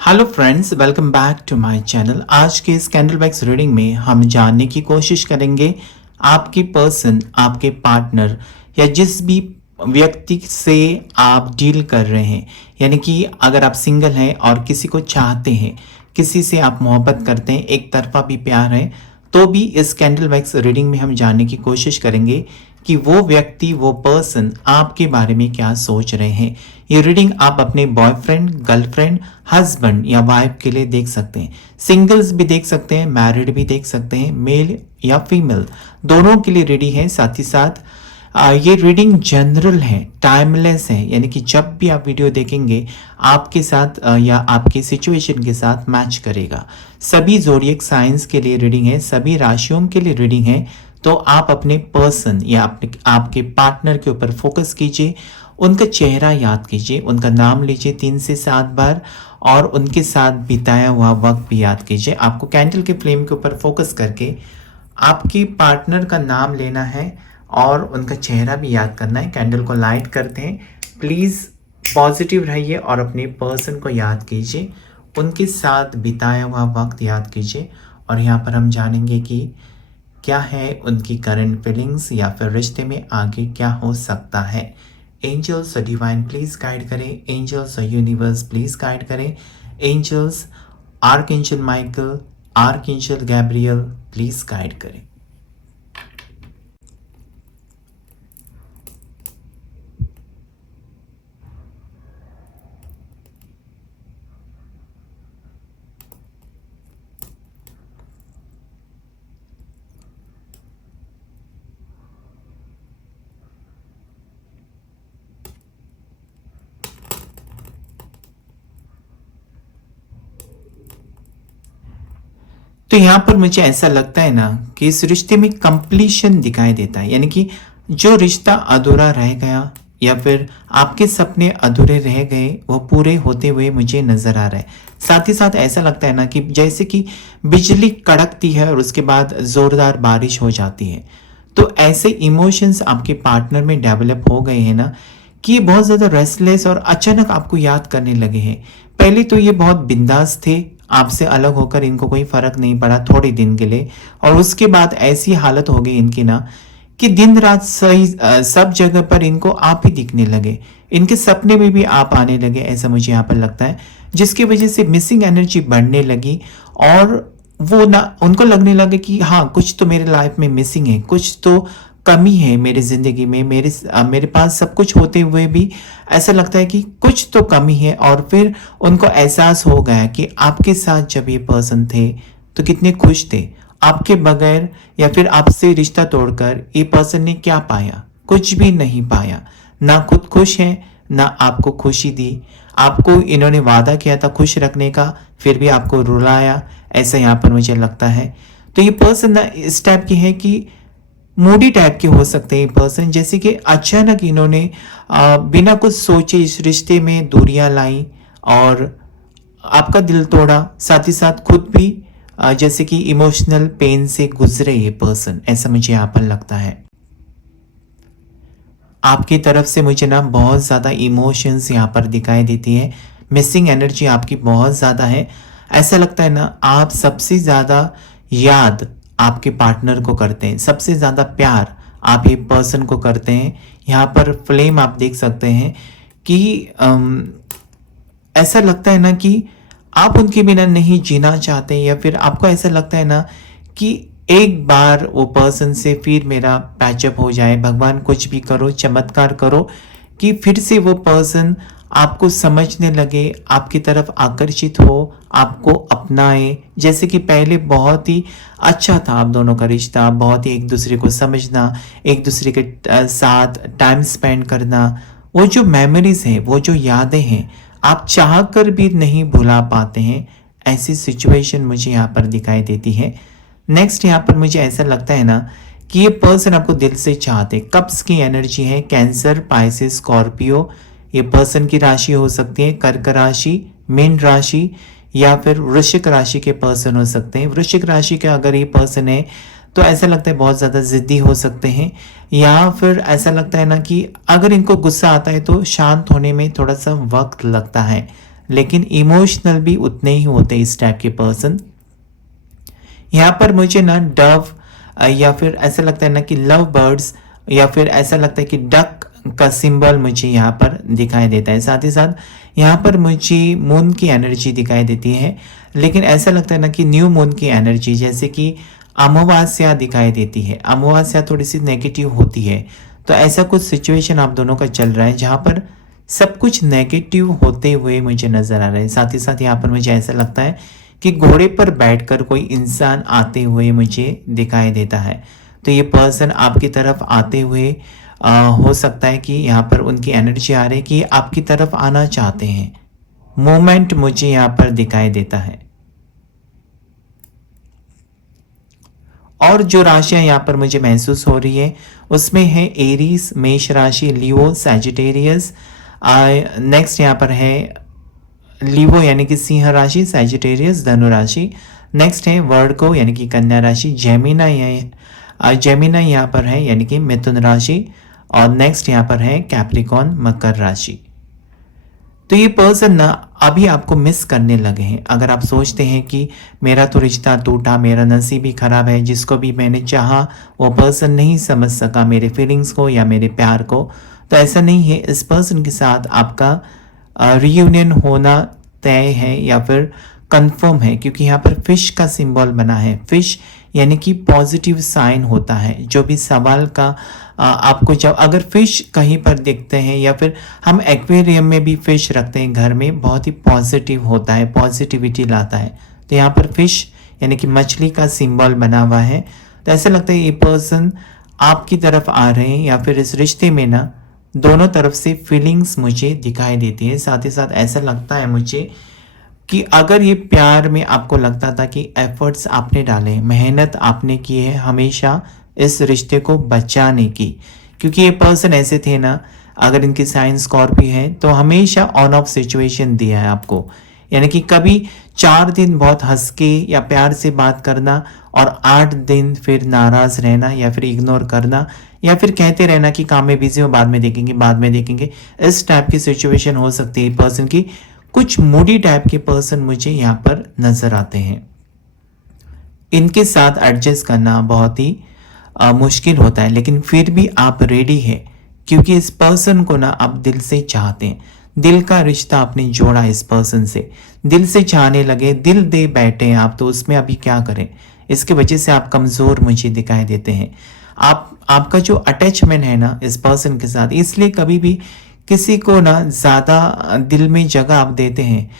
Hello friends, welcome back to my channel. आज के इस कैंडल वैक्स रीडिंग में हम जानने की कोशिश करेंगे आपकी पर्सन, आपके पार्टनर या जिस भी व्यक्ति से आप डील कर रहे हैं, यानी कि अगर आप सिंगल हैं और किसी को चाहते हैं, किसी से आप मोहब्बत करते हैं, एक तरफा भी प्यार है, तो भी इस कैंडल वैक्स रीडिंग में हम जानने की कोशिश करेंगे कि वो व्यक्ति, वो पर्सन आपके बारे में क्या सोच रहे हैं। ये रीडिंग आप अपने बॉयफ्रेंड, गर्लफ्रेंड, हस्बैंड या वाइफ के लिए देख सकते हैं। सिंगल्स भी देख सकते हैं, मैरिड भी देख सकते हैं, मेल या फीमेल दोनों के लिए रेडी है। साथ ही साथ ये रीडिंग जनरल है, टाइमलेस है, यानी कि जब भी आप वीडियो देखेंगे आपके साथ या आपके सिचुएशन के साथ मैच करेगा। सभी ज़ोडिएक साइंस के लिए रीडिंग है, सभी राशियों के लिए रीडिंग है। तो आप अपने पर्सन या आपके पार्टनर के ऊपर फोकस कीजिए, उनका चेहरा याद कीजिए, उनका नाम लीजिए 3 से 7 बार और उनके साथ बिताया हुआ वक्त भी याद कीजिए। आपको कैंडल के फ्लेम के ऊपर फोकस करके आपकी पार्टनर का नाम लेना है और उनका चेहरा भी याद करना है। कैंडल को लाइट करते हैं। प्लीज़ पॉजिटिव रहिए और अपने पर्सन को याद कीजिए, उनके साथ बिताया हुआ वक्त याद कीजिए। और यहाँ पर हम जानेंगे कि क्या है उनकी करंट फीलिंग्स या फिर रिश्ते में आगे क्या हो सकता है। एंजल्स और डिवाइन प्लीज़ गाइड करें, एंजल्स और यूनिवर्स प्लीज़ गाइड करें। Angels, archangel Michael, archangel Gabriel please guide करें। तो यहाँ पर मुझे ऐसा लगता है ना कि इस रिश्ते में कंप्लीशन दिखाई देता है, यानी कि जो रिश्ता अधूरा रह गया या फिर आपके सपने अधूरे रह गए वो पूरे होते हुए मुझे नजर आ रहा है। साथ ही साथ ऐसा लगता है ना कि जैसे कि बिजली कड़कती है और उसके बाद जोरदार बारिश हो जाती है। तो ऐसे इमोशंस आपके पार्टनर में डेवलप हो गए हैं ना कि ये बहुत ज़्यादा रेस्टलेस और अचानक आपको याद करने लगे हैं। पहले तो ये बहुत बिंदास थे, आपसे अलग होकर इनको कोई फर्क नहीं पड़ा थोड़े दिन के लिए, और उसके बाद ऐसी हालत हो गई इनकी ना कि दिन रात सही सब जगह पर इनको आप ही दिखने लगे, इनके सपने में भी आप आने लगे, ऐसा मुझे यहाँ पर लगता है। जिसकी वजह से मिसिंग एनर्जी बढ़ने लगी और वो ना उनको लगने लगे कि हाँ, कुछ तो मेरे लाइफ में मिसिंग है, कुछ तो कमी है मेरी ज़िंदगी में। मेरे पास सब कुछ होते हुए भी ऐसा लगता है कि कुछ तो कमी है। और फिर उनको एहसास हो गया कि आपके साथ जब ये पर्सन थे तो कितने खुश थे, आपके बगैर या फिर आपसे रिश्ता तोड़कर ये पर्सन ने क्या पाया? कुछ भी नहीं पाया। ना खुद खुश है, ना आपको खुशी दी। आपको इन्होंने वादा किया था खुश रखने का, फिर भी आपको रुलाया, ऐसा यहाँ पर मुझे लगता है। तो ये पर्सन ना इस टाइप की है कि मूडी टाइप के हो सकते हैं पर्सन, जैसे कि अचानक इन्होंने बिना कुछ सोचे इस रिश्ते में दूरियां लाई और आपका दिल तोड़ा। साथ ही साथ खुद भी जैसे कि इमोशनल पेन से गुजरे ये पर्सन, ऐसा मुझे यहाँ पर लगता है। आपकी तरफ से मुझे ना बहुत ज़्यादा इमोशंस यहाँ पर दिखाई देती है, मिसिंग एनर्जी आपकी बहुत ज़्यादा है। ऐसा लगता है ना आप सबसे ज़्यादा याद आपके पार्टनर को करते हैं, सबसे ज़्यादा प्यार आप ये पर्सन को करते हैं। यहाँ पर फ्लेम आप देख सकते हैं कि ऐसा लगता है ना कि आप उनके बिना नहीं जीना चाहते, या फिर आपको ऐसा लगता है ना कि एक बार वो पर्सन से फिर मेरा पैचअप हो जाए। भगवान कुछ भी करो, चमत्कार करो कि फिर से वो पर्सन आपको समझने लगे, आपकी तरफ आकर्षित हो, आपको अपनाए। जैसे कि पहले बहुत ही अच्छा था आप दोनों का रिश्ता, बहुत ही एक दूसरे को समझना, एक दूसरे के साथ टाइम स्पेंड करना, वो जो मेमोरीज हैं, वो जो यादें हैं, आप चाह कर भी नहीं भुला पाते हैं। ऐसी सिचुएशन मुझे यहाँ पर दिखाई देती है। नेक्स्ट यहाँ पर मुझे ऐसा लगता है ना कि ये पर्सन आपको दिल से चाहते। कप्स की एनर्जी है, कैंसर, पाइसेस, स्कॉर्पियो, ये पर्सन की राशि हो सकती है। कर्क राशि, मीन राशि या फिर वृश्चिक राशि के पर्सन हो सकते हैं। वृश्चिक राशि के अगर ये पर्सन है तो ऐसा लगता है बहुत ज़्यादा ज़िद्दी हो सकते हैं, या फिर ऐसा लगता है ना कि अगर इनको गुस्सा आता है तो शांत होने में थोड़ा सा वक्त लगता है। लेकिन इमोशनल भी उतने ही होते हैं इस टाइप के पर्सन। यहाँ पर मुझे ना डव या फिर ऐसा लगता है ना कि लव बर्ड्स या फिर ऐसा लगता है कि डक का सिंबल मुझे यहाँ पर दिखाई देता है। साथ ही साथ यहाँ पर मुझे मून की एनर्जी दिखाई देती है, लेकिन ऐसा लगता है ना कि न्यू मून की एनर्जी, जैसे कि अमावस्या दिखाई देती है। अमावस्या थोड़ी सी नेगेटिव होती है, तो ऐसा कुछ सिचुएशन आप दोनों का चल रहा है जहाँ पर सब कुछ नेगेटिव होते हुए मुझे नजर आ रहा है। साथ ही साथ यहाँ पर मुझे ऐसा लगता है कि घोड़े पर बैठकर कोई इंसान आते हुए मुझे दिखाई देता है। तो ये पर्सन आपकी तरफ आते हुए हो सकता है कि यहाँ पर उनकी एनर्जी आ रही है कि आपकी तरफ आना चाहते हैं। मोमेंट मुझे यहाँ पर दिखाई देता है। और जो राशियां यहाँ पर मुझे महसूस हो रही है उसमें है एरीज, मेष राशि, लियो, सैजिटेरियस। नेक्स्ट यहाँ पर है लियो यानी कि सिंह राशि, सैजिटेरियस धनु राशि। नेक्स्ट है वर्गो यानी कि कन्या राशि, जेमिना यहाँ पर है यानी कि मिथुन राशि। और नेक्स्ट यहाँ पर है कैप्रिकॉन मकर राशि। तो ये पर्सन ना अभी आपको मिस करने लगे हैं। अगर आप सोचते हैं कि मेरा तो रिश्ता टूटा, मेरा नसीब ही खराब है, जिसको भी मैंने चाहा वो पर्सन नहीं समझ सका मेरे फीलिंग्स को या मेरे प्यार को, तो ऐसा नहीं है। इस पर्सन के साथ आपका रियूनियन होना तय है या फिर कंफर्म है, क्योंकि यहाँ पर फिश का सिंबल बना है। फिश यानी कि पॉजिटिव साइन होता है। जो भी सवाल का आपको जब अगर फिश कहीं पर दिखते हैं या फिर हम एक्वेरियम में भी फिश रखते हैं घर में, बहुत ही पॉजिटिव होता है, पॉजिटिविटी लाता है। तो यहाँ पर फिश यानी कि मछली का सिंबल बना हुआ है। तो ऐसा लगता है ये पर्सन आपकी तरफ आ रहे हैं या फिर इस रिश्ते में ना दोनों तरफ से फीलिंग्स मुझे दिखाई देती है। साथ ही साथ ऐसा लगता है मुझे कि अगर ये प्यार में आपको लगता था कि एफर्ट्स आपने डाले, मेहनत आपने की है हमेशा इस रिश्ते को बचाने की, क्योंकि ये पर्सन ऐसे थे ना, अगर इनकी साइन स्कॉर्पियो है तो हमेशा ऑन ऑफ सिचुएशन दिया है आपको। यानी कि कभी 4 दिन बहुत हंस के या प्यार से बात करना और 8 दिन फिर नाराज रहना या फिर इग्नोर करना या फिर कहते रहना कि काम में बिजी हो, बाद में देखेंगे, बाद में देखेंगे। इस टाइप की सिचुएशन हो सकती है पर्सन की। कुछ मूडी टाइप के पर्सन मुझे यहाँ पर नजर आते हैं। इनके साथ एडजस्ट करना बहुत ही मुश्किल होता है, लेकिन फिर भी आप रेडी है, क्योंकि इस पर्सन को ना आप दिल से चाहते हैं। दिल का रिश्ता आपने जोड़ा इस पर्सन से, दिल से चाहने लगे, दिल दे बैठे हैं आप, तो उसमें अभी क्या करें। इसके वजह से आप कमजोर मुझे दिखाई देते हैं। आपका जो अटैचमेंट है ना इस पर्सन के साथ, इसलिए कभी भी किसी को ना ज़्यादा दिल में जगह आप देते हैं।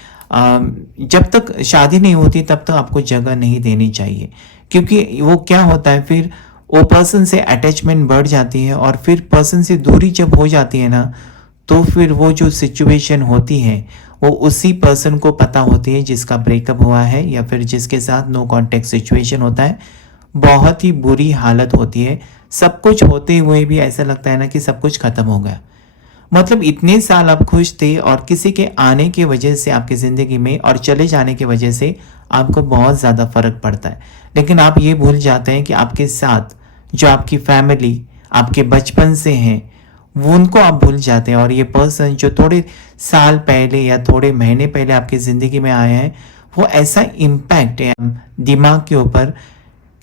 जब तक शादी नहीं होती तब तक आपको जगह नहीं देनी चाहिए, क्योंकि वो क्या होता है फिर वो पर्सन से अटैचमेंट बढ़ जाती है और फिर पर्सन से दूरी जब हो जाती है ना, तो फिर वो जो सिचुएशन होती है वो उसी पर्सन को पता होती है जिसका ब्रेकअप हुआ है या फिर जिसके साथ नो कॉन्टेक्ट सिचुएशन होता है। बहुत ही बुरी हालत होती है। सब कुछ होते हुए भी ऐसा लगता है ना कि सब कुछ खत्म हो गया। मतलब इतने साल आप खुश थे और किसी के आने की वजह से आपकी ज़िंदगी में और चले जाने की वजह से आपको बहुत ज़्यादा फर्क पड़ता है, लेकिन आप ये भूल जाते हैं कि आपके साथ जो आपकी फैमिली आपके बचपन से हैं वो उनको आप भूल जाते हैं। और ये पर्सन जो थोड़े साल पहले या थोड़े महीने पहले आपकी ज़िंदगी में आए हैं, वो ऐसा इम्पैक्ट है दिमाग के ऊपर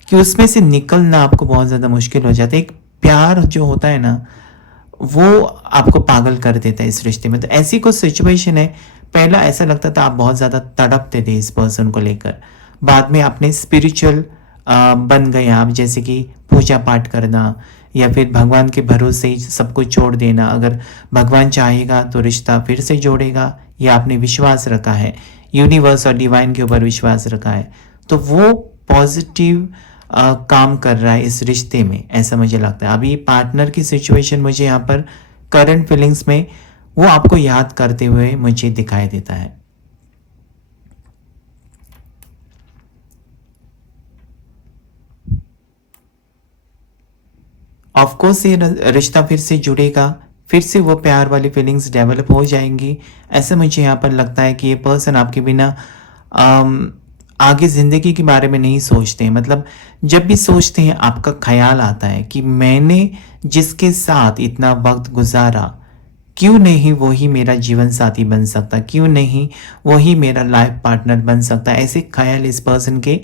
कि उसमें से निकलना आपको बहुत ज़्यादा मुश्किल हो जाता है। एक प्यार जो होता है ना वो आपको पागल कर देता है इस रिश्ते में। तो ऐसी कुछ सिचुएशन है। पहला ऐसा लगता था आप बहुत ज़्यादा तड़पते थे इस पर्सन को लेकर, बाद में आपने स्पिरिचुअल बन गए आप, जैसे कि पूजा पाठ करना या फिर भगवान के भरोसे ही सब कुछ छोड़ देना। अगर भगवान चाहेगा तो रिश्ता फिर से जोड़ेगा, या आपने विश्वास रखा है यूनिवर्स और डिवाइन के ऊपर विश्वास रखा है, तो वो पॉजिटिव काम कर रहा है इस रिश्ते में, ऐसा मुझे लगता है। अभी पार्टनर की सिचुएशन मुझे यहाँ पर करंट फीलिंग्स में वो आपको याद करते हुए मुझे दिखाई देता है। ऑफ कोर्स ये रिश्ता फिर से जुड़ेगा, फिर से वो प्यार वाली फीलिंग्स डेवलप हो जाएंगी। ऐसा मुझे यहाँ पर लगता है कि ये पर्सन आपके बिना आगे ज़िंदगी के बारे में नहीं सोचते हैं। मतलब जब भी सोचते हैं आपका ख्याल आता है कि मैंने जिसके साथ इतना वक्त गुजारा, क्यों नहीं वही मेरा जीवन साथी बन सकता, क्यों नहीं वही मेरा लाइफ पार्टनर बन सकता, ऐसे ख्याल इस पर्सन के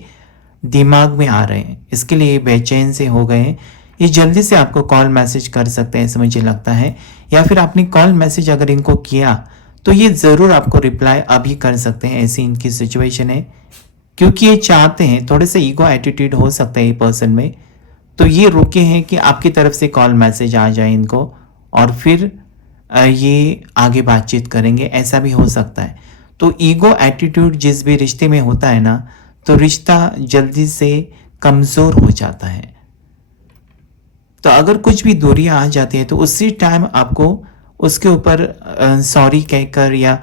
दिमाग में आ रहे हैं। इसके लिए ये बेचैन से हो गए हैं। ये जल्दी से आपको कॉल मैसेज कर सकते हैं ऐसा मुझे लगता है, या फिर आपने कॉल मैसेज अगर इनको किया तो ये ज़रूर आपको रिप्लाई अभी कर सकते हैं, ऐसी इनकी सिचुएशन है। क्योंकि ये चाहते हैं, थोड़े से ईगो एटीट्यूड हो सकता है ये पर्सन में, तो ये रुके हैं कि आपकी तरफ से कॉल मैसेज आ जाए इनको और फिर ये आगे बातचीत करेंगे, ऐसा भी हो सकता है। तो ईगो एटीट्यूड जिस भी रिश्ते में होता है ना, तो रिश्ता जल्दी से कमज़ोर हो जाता है। तो अगर कुछ भी दूरियां आ जाती है तो उसी टाइम आपको उसके ऊपर सॉरी कहकर या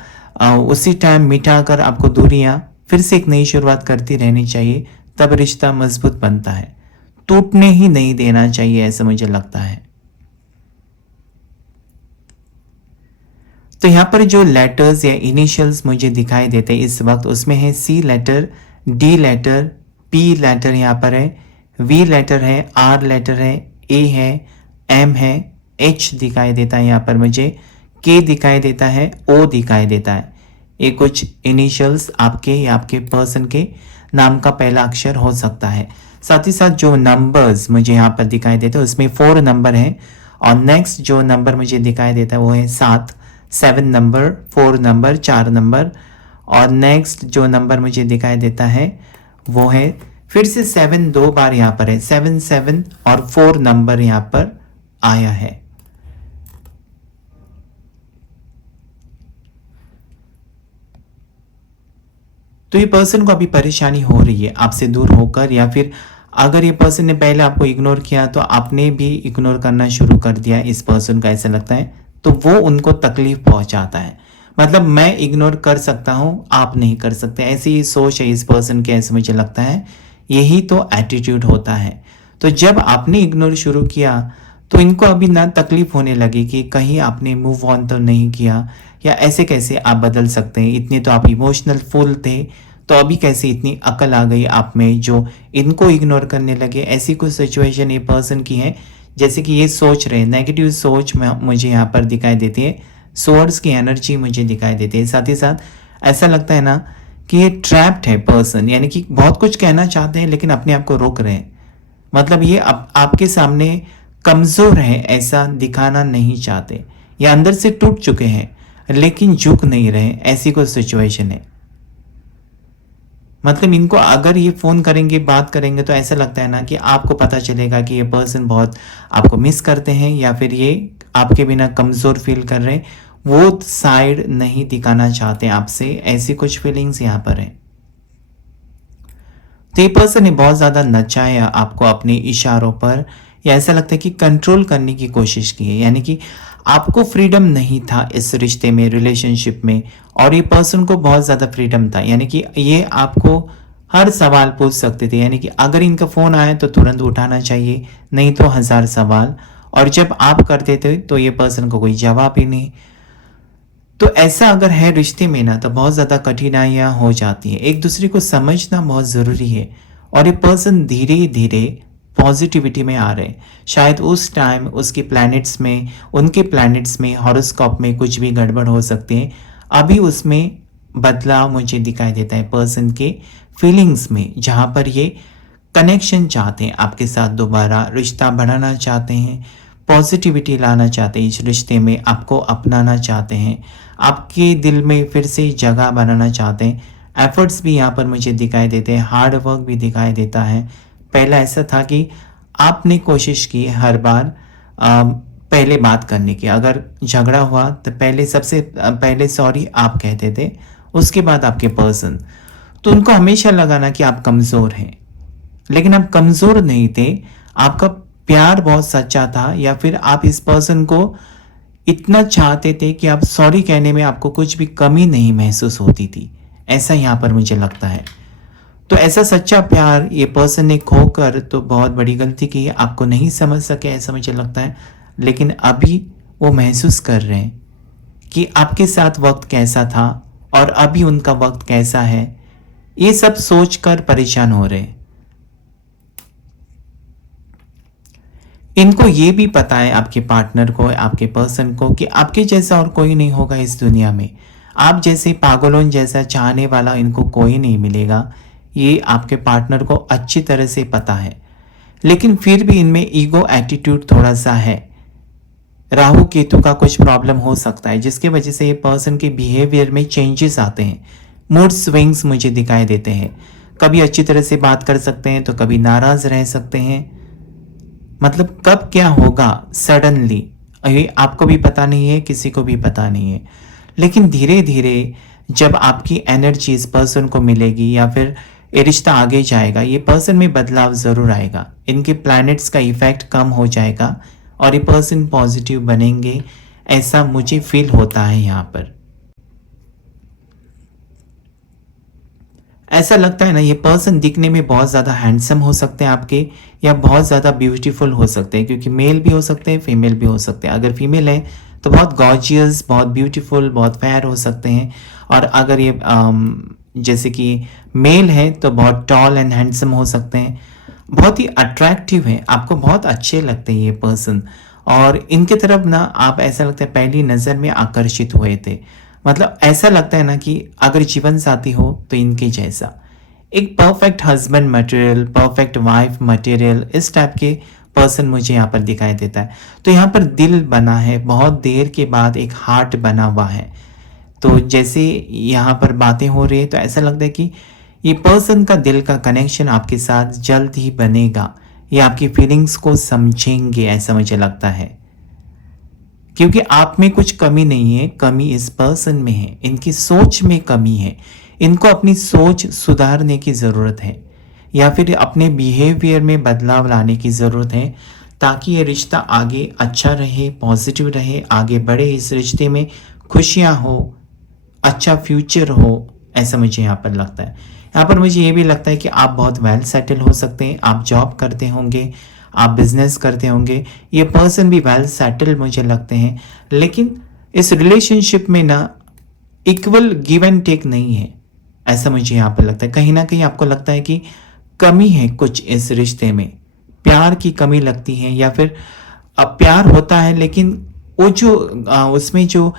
उसी टाइम मिटाकर आपको दूरियां फिर से एक नई शुरुआत करती रहनी चाहिए, तब रिश्ता मजबूत बनता है। टूटने ही नहीं देना चाहिए ऐसा मुझे लगता है। तो यहाँ पर जो लेटर्स या इनिशियल्स मुझे दिखाई देते हैं इस वक्त, उसमें है C letter, D letter, P letter यहाँ पर है, वी लेटर है, आर लेटर है, ए है, एम है, एच दिखाई देता है यहाँ पर मुझे, के दिखाई देता है, ओ दिखाई देता है। ये कुछ इनिशियल्स आपके या आपके पर्सन के नाम का पहला अक्षर हो सकता है। साथ ही साथ जो नंबर्स मुझे यहाँ पर दिखाई देते हैं उसमें 4 नंबर है, और नेक्स्ट जो नंबर मुझे दिखाई देता है वो है 7 नंबर, 4 नंबर, 4 नंबर, और नेक्स्ट जो नंबर मुझे दिखाई देता है वो है फिर से 7 2 बार यहाँ पर है, 7 और 4 नंबर यहाँ पर आया है। तो ये पर्सन को अभी परेशानी हो रही है आपसे दूर होकर, या फिर अगर ये पर्सन ने पहले आपको इग्नोर किया तो आपने भी इग्नोर करना शुरू कर दिया इस पर्सन का, ऐसा लगता है। तो वो उनको तकलीफ पहुंचाता है, मतलब मैं इग्नोर कर सकता हूं, आप नहीं कर सकते, ऐसी ही सोच है इस पर्सन की, ऐसे मुझे लगता है। यही तो एटीट्यूड होता है। तो जब आपने इग्नोर शुरू किया तो इनको अभी ना तकलीफ होने लगी कि कहीं आपने मूव ऑन तो नहीं किया, या ऐसे कैसे आप बदल सकते हैं, इतने तो आप इमोशनल फुल थे, तो अभी कैसे इतनी अकल आ गई आप में जो इनको इग्नोर करने लगे। ऐसी कुछ सिचुएशन ये पर्सन की है, जैसे कि ये सोच रहे हैं, नेगेटिव सोच में मुझे यहाँ पर दिखाई देती है, सोर्स की एनर्जी मुझे दिखाई देती है। साथ ही साथ ऐसा लगता है ना कि ये ट्रैप्ड है पर्सन, यानी कि बहुत कुछ कहना चाहते हैं लेकिन अपने आप को रोक रहे हैं। मतलब ये आपके सामने कमज़ोर है ऐसा दिखाना नहीं चाहते, या अंदर से टूट चुके हैं लेकिन झुक नहीं रहे, ऐसी कोई सिचुएशन है। मतलब इनको अगर ये फ़ोन करेंगे, बात करेंगे, तो ऐसा लगता है ना कि आपको पता चलेगा कि ये पर्सन बहुत आपको मिस करते हैं, या फिर ये आपके बिना कमज़ोर फील कर रहे हैं, वो साइड नहीं दिखाना चाहते आपसे, ऐसी कुछ फीलिंग्स यहाँ पर है। तो ये पर्सन ने बहुत ज़्यादा नचाया आपको अपने इशारों पर, या ऐसा लगता है कि कंट्रोल करने की कोशिश की है, यानी कि आपको फ्रीडम नहीं था इस रिश्ते में, रिलेशनशिप में, और ये पर्सन को बहुत ज़्यादा फ्रीडम था, यानी कि ये आपको हर सवाल पूछ सकते थे, यानी कि अगर इनका फ़ोन आए तो तुरंत उठाना चाहिए, नहीं तो 1000 सवाल, और जब आप करते थे तो ये पर्सन को कोई जवाब ही नहीं। तो ऐसा अगर है रिश्ते में ना, तो बहुत ज़्यादा कठिनाइयाँ हो जाती हैं, एक दूसरे को समझना बहुत ज़रूरी है। और ये पर्सन धीरे धीरे पॉजिटिविटी में आ रहे हैं। शायद उस टाइम उसके प्लैनेट्स में, उनके प्लैनेट्स में, हॉरोस्कोप में कुछ भी गड़बड़ हो सकती है, अभी उसमें बदलाव मुझे दिखाई देता है पर्सन के फीलिंग्स में, जहाँ पर ये कनेक्शन चाहते हैं आपके साथ, दोबारा रिश्ता बढ़ाना चाहते हैं, पॉजिटिविटी लाना चाहते हैं इस रिश्ते में, आपको अपनाना चाहते हैं, आपके दिल में फिर से जगह बनाना चाहते हैं। एफर्ट्स भी यहाँ पर मुझे दिखाई देते हैं, हार्ड वर्क भी दिखाई देता है। पहला ऐसा था कि आपने कोशिश की हर बार पहले बात करने की, अगर झगड़ा हुआ तो पहले सबसे पहले सॉरी आप कहते थे, उसके बाद आपके पर्सन। तो उनको हमेशा लगा ना कि आप कमज़ोर हैं, लेकिन आप कमज़ोर नहीं थे, आपका प्यार बहुत सच्चा था, या फिर आप इस पर्सन को इतना चाहते थे कि आप सॉरी कहने में आपको कुछ भी कमी नहीं महसूस होती थी, ऐसा यहाँ पर मुझे लगता है। तो ऐसा सच्चा प्यार ये पर्सन ने खोकर तो बहुत बड़ी गलती की है, आपको नहीं समझ सके ऐसा मुझे लगता है। लेकिन अभी वो महसूस कर रहे हैं कि आपके साथ वक्त कैसा था और अभी उनका वक्त कैसा है, ये सब सोचकर परेशान हो रहे हैं। इनको ये भी पता है, आपके पार्टनर को, आपके पर्सन को, कि आपके जैसा और कोई नहीं होगा इस दुनिया में। आप जैसे पागलों जैसा चाहने वाला इनको कोई नहीं मिलेगा। ये आपके पार्टनर को अच्छी तरह से पता है। लेकिन फिर भी इनमें ईगो एटीट्यूड थोड़ा सा है। राहु केतु का कुछ प्रॉब्लम हो सकता है जिसकी वजह से ये पर्सन के बिहेवियर में चेंजेस आते हैं। मूड स्विंग्स मुझे दिखाई देते हैं। कभी अच्छी तरह से बात कर सकते हैं तो कभी नाराज रह सकते हैं। मतलब कब क्या होगा सडनली, ये आपको भी पता नहीं है, किसी को भी पता नहीं है। लेकिन धीरे धीरे जब आपकी एनर्जी इस पर्सन को मिलेगी या फिर ये रिश्ता आगे जाएगा, ये पर्सन में बदलाव ज़रूर आएगा। इनके प्लैनेट्स का इफेक्ट कम हो जाएगा और ये पर्सन पॉजिटिव बनेंगे, ऐसा मुझे फील होता है यहाँ पर। ऐसा लगता है ना, ये पर्सन दिखने में बहुत ज़्यादा हैंडसम हो सकते हैं आपके, या बहुत ज़्यादा ब्यूटीफुल हो सकते हैं, क्योंकि मेल भी हो सकते हैं, फीमेल भी हो सकते हैं। अगर फीमेल है तो बहुत गॉर्जियस, बहुत ब्यूटीफुल, बहुत फेयर हो सकते हैं। और अगर ये जैसे कि मेल है तो बहुत टॉल एंड हैंडसम हो सकते हैं। बहुत ही अट्रैक्टिव है, आपको बहुत अच्छे लगते हैं ये पर्सन। और इनके तरफ ना आप, ऐसा लगता है पहली नज़र में आकर्षित हुए थे। मतलब ऐसा लगता है ना कि अगर जीवन साथी हो तो इनके जैसा एक perfect husband material, perfect wife material, इस टाइप के पर्सन मुझे यहाँ पर दिखाई देता है। तो यहाँ पर दिल बना है, बहुत देर के बाद एक हार्ट बना हुआ है। तो जैसे यहाँ पर बातें हो रही है तो ऐसा लगता है कि ये पर्सन का दिल का कनेक्शन आपके साथ जल्द ही बनेगा। ये आपकी फीलिंग्स को समझेंगे, ऐसा मुझे लगता है। क्योंकि आप में कुछ कमी नहीं है, कमी इस पर्सन में है, इनकी सोच में कमी है। इनको अपनी सोच सुधारने की ज़रूरत है, या फिर अपने बिहेवियर में बदलाव लाने की ज़रूरत है, ताकि ये रिश्ता आगे अच्छा रहे, पॉजिटिव रहे, आगे बढ़े। इस रिश्ते में खुशियाँ हो, अच्छा फ्यूचर हो, ऐसा मुझे यहाँ पर लगता है। यहाँ पर मुझे ये भी लगता है कि आप बहुत वेल सेटल हो सकते हैं। आप जॉब करते होंगे, आप बिजनेस करते होंगे, ये पर्सन भी वेल सेटल मुझे लगते हैं। लेकिन इस रिलेशनशिप में ना इक्वल गिव एंड टेक नहीं है, ऐसा मुझे यहाँ पर लगता है। कहीं ना कहीं आपको लगता है कि कमी है कुछ इस रिश्ते में, प्यार की कमी लगती है, या फिर प्यार होता है लेकिन वो जो उसमें जो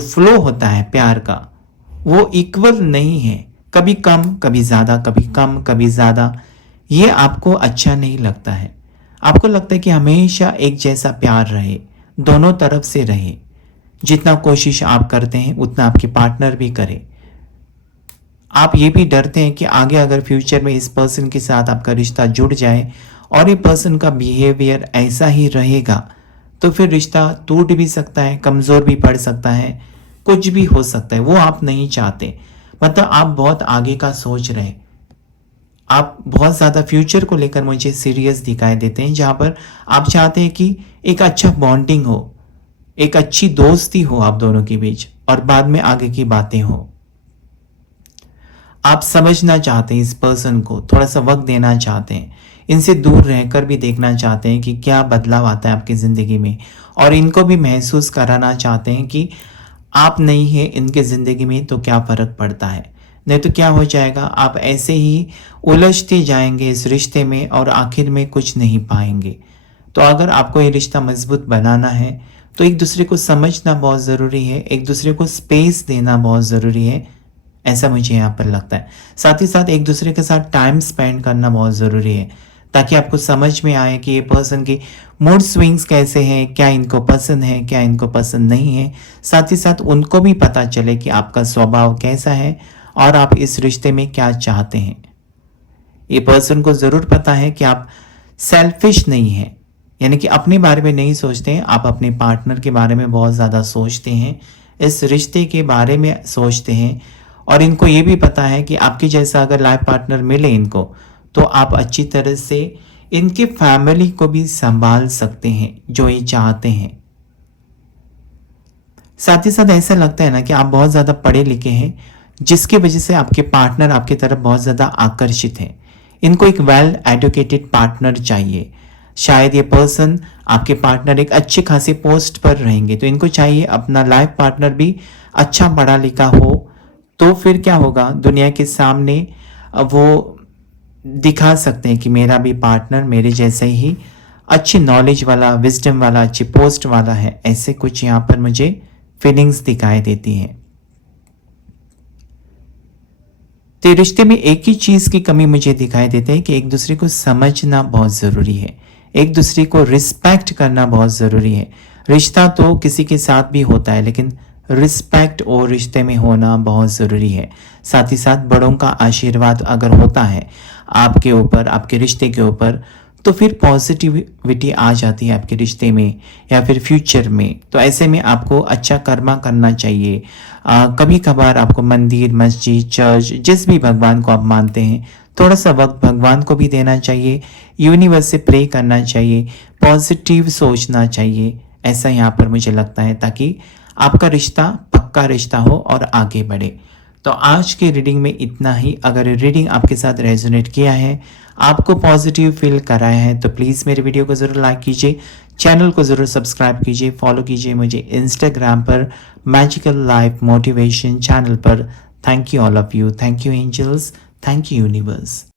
फ्लो होता है प्यार का, वो इक्वल नहीं है। कभी कम, कभी ज़्यादा, कभी कम, कभी ज़्यादा। ये आपको अच्छा नहीं लगता है। आपको लगता है कि हमेशा एक जैसा प्यार रहे, दोनों तरफ से रहे। जितना कोशिश आप करते हैं उतना आपके पार्टनर भी करे। आप ये भी डरते हैं कि आगे अगर फ्यूचर में इस पर्सन के साथ आपका रिश्ता जुड़ जाए और ये पर्सन का बिहेवियर ऐसा ही रहेगा, तो फिर रिश्ता टूट भी सकता है, कमज़ोर भी पड़ सकता है, कुछ भी हो सकता है। वो आप नहीं चाहते। मतलब आप बहुत आगे का सोच रहे, आप बहुत ज़्यादा फ्यूचर को लेकर मुझे सीरियस दिखाई देते हैं, जहाँ पर आप चाहते हैं कि एक अच्छा बॉन्डिंग हो, एक अच्छी दोस्ती हो आप दोनों के बीच, और बाद में आगे की बातें हो। आप समझना चाहते हैं इस पर्सन को, थोड़ा सा वक्त देना चाहते हैं, इनसे दूर रहकर भी देखना चाहते हैं कि क्या बदलाव आता है आपकी ज़िंदगी में, और इनको भी महसूस कराना चाहते हैं कि आप नहीं है इनके ज़िंदगी में तो क्या फ़र्क पड़ता है। नहीं तो क्या हो जाएगा, आप ऐसे ही उलझते जाएंगे इस रिश्ते में और आखिर में कुछ नहीं पाएंगे। तो अगर आपको ये रिश्ता मजबूत बनाना है तो एक दूसरे को समझना बहुत ज़रूरी है, एक दूसरे को स्पेस देना बहुत ज़रूरी है, ऐसा मुझे यहाँ पर लगता है। साथ ही साथ एक दूसरे के साथ टाइम स्पेंड करना बहुत ज़रूरी है, ताकि आपको समझ में आए कि ये पर्सन की मूड स्विंग्स कैसे हैं, क्या इनको पसंद है, क्या इनको पसंद नहीं है। साथ ही साथ उनको भी पता चले कि आपका स्वभाव कैसा है और आप इस रिश्ते में क्या चाहते हैं। ये पर्सन को ज़रूर पता है कि आप सेल्फिश नहीं हैं, यानी कि अपने बारे में नहीं सोचते हैं, आप अपने पार्टनर के बारे में बहुत ज़्यादा सोचते हैं, इस रिश्ते के बारे में सोचते हैं। और इनको ये भी पता है कि आपके जैसा अगर लाइफ पार्टनर मिले इनको, तो आप अच्छी तरह से इनके फैमिली को भी संभाल सकते हैं जो ये चाहते हैं। साथ ही साथ ऐसा लगता है ना कि आप बहुत ज़्यादा पढ़े लिखे हैं, जिसकी वजह से आपके पार्टनर आपकी तरफ बहुत ज़्यादा आकर्षित है। इनको एक वेल एडुकेटेड पार्टनर चाहिए। शायद ये पर्सन, आपके पार्टनर एक अच्छी खासी पोस्ट पर रहेंगे, तो इनको चाहिए अपना लाइफ पार्टनर भी अच्छा पढ़ा लिखा हो। तो फिर क्या होगा, दुनिया के सामने वो दिखा सकते हैं कि मेरा भी पार्टनर मेरे जैसे ही अच्छी नॉलेज वाला, विजडम वाला, अच्छी पोस्ट वाला है। ऐसे कुछ यहाँ पर मुझे फीलिंग्स दिखाई देती हैं। तो रिश्ते में एक ही चीज़ की कमी मुझे दिखाई देती है कि एक दूसरे को समझना बहुत ज़रूरी है, एक दूसरे को रिस्पेक्ट करना बहुत ज़रूरी है। रिश्ता तो किसी के साथ भी होता है, लेकिन रिस्पेक्ट और रिश्ते में होना बहुत ज़रूरी है। साथ ही साथ बड़ों का आशीर्वाद अगर होता है आपके ऊपर, आपके रिश्ते के ऊपर, तो फिर पॉजिटिविटी आ जाती है आपके रिश्ते में या फिर फ्यूचर में। तो ऐसे में आपको अच्छा कर्मा करना चाहिए। कभी कभार आपको मंदिर, मस्जिद, चर्च, जिस भी भगवान को आप मानते हैं, थोड़ा सा वक्त भगवान को भी देना चाहिए, यूनिवर्स से प्रे करना चाहिए, पॉजिटिव सोचना चाहिए। ऐसा यहाँ पर मुझे लगता है, ताकि आपका रिश्ता पक्का रिश्ता हो और आगे बढ़े। तो आज के रीडिंग में इतना ही। अगर रीडिंग आपके साथ रेजोनेट किया है, आपको पॉजिटिव फील कराया है, तो प्लीज़ मेरे वीडियो को ज़रूर लाइक कीजिए, चैनल को ज़रूर सब्सक्राइब कीजिए, फॉलो कीजिए मुझे इंस्टाग्राम पर मैजिकल लाइफ मोटिवेशन चैनल पर। Thank you all of you, thank you angels, thank you universe.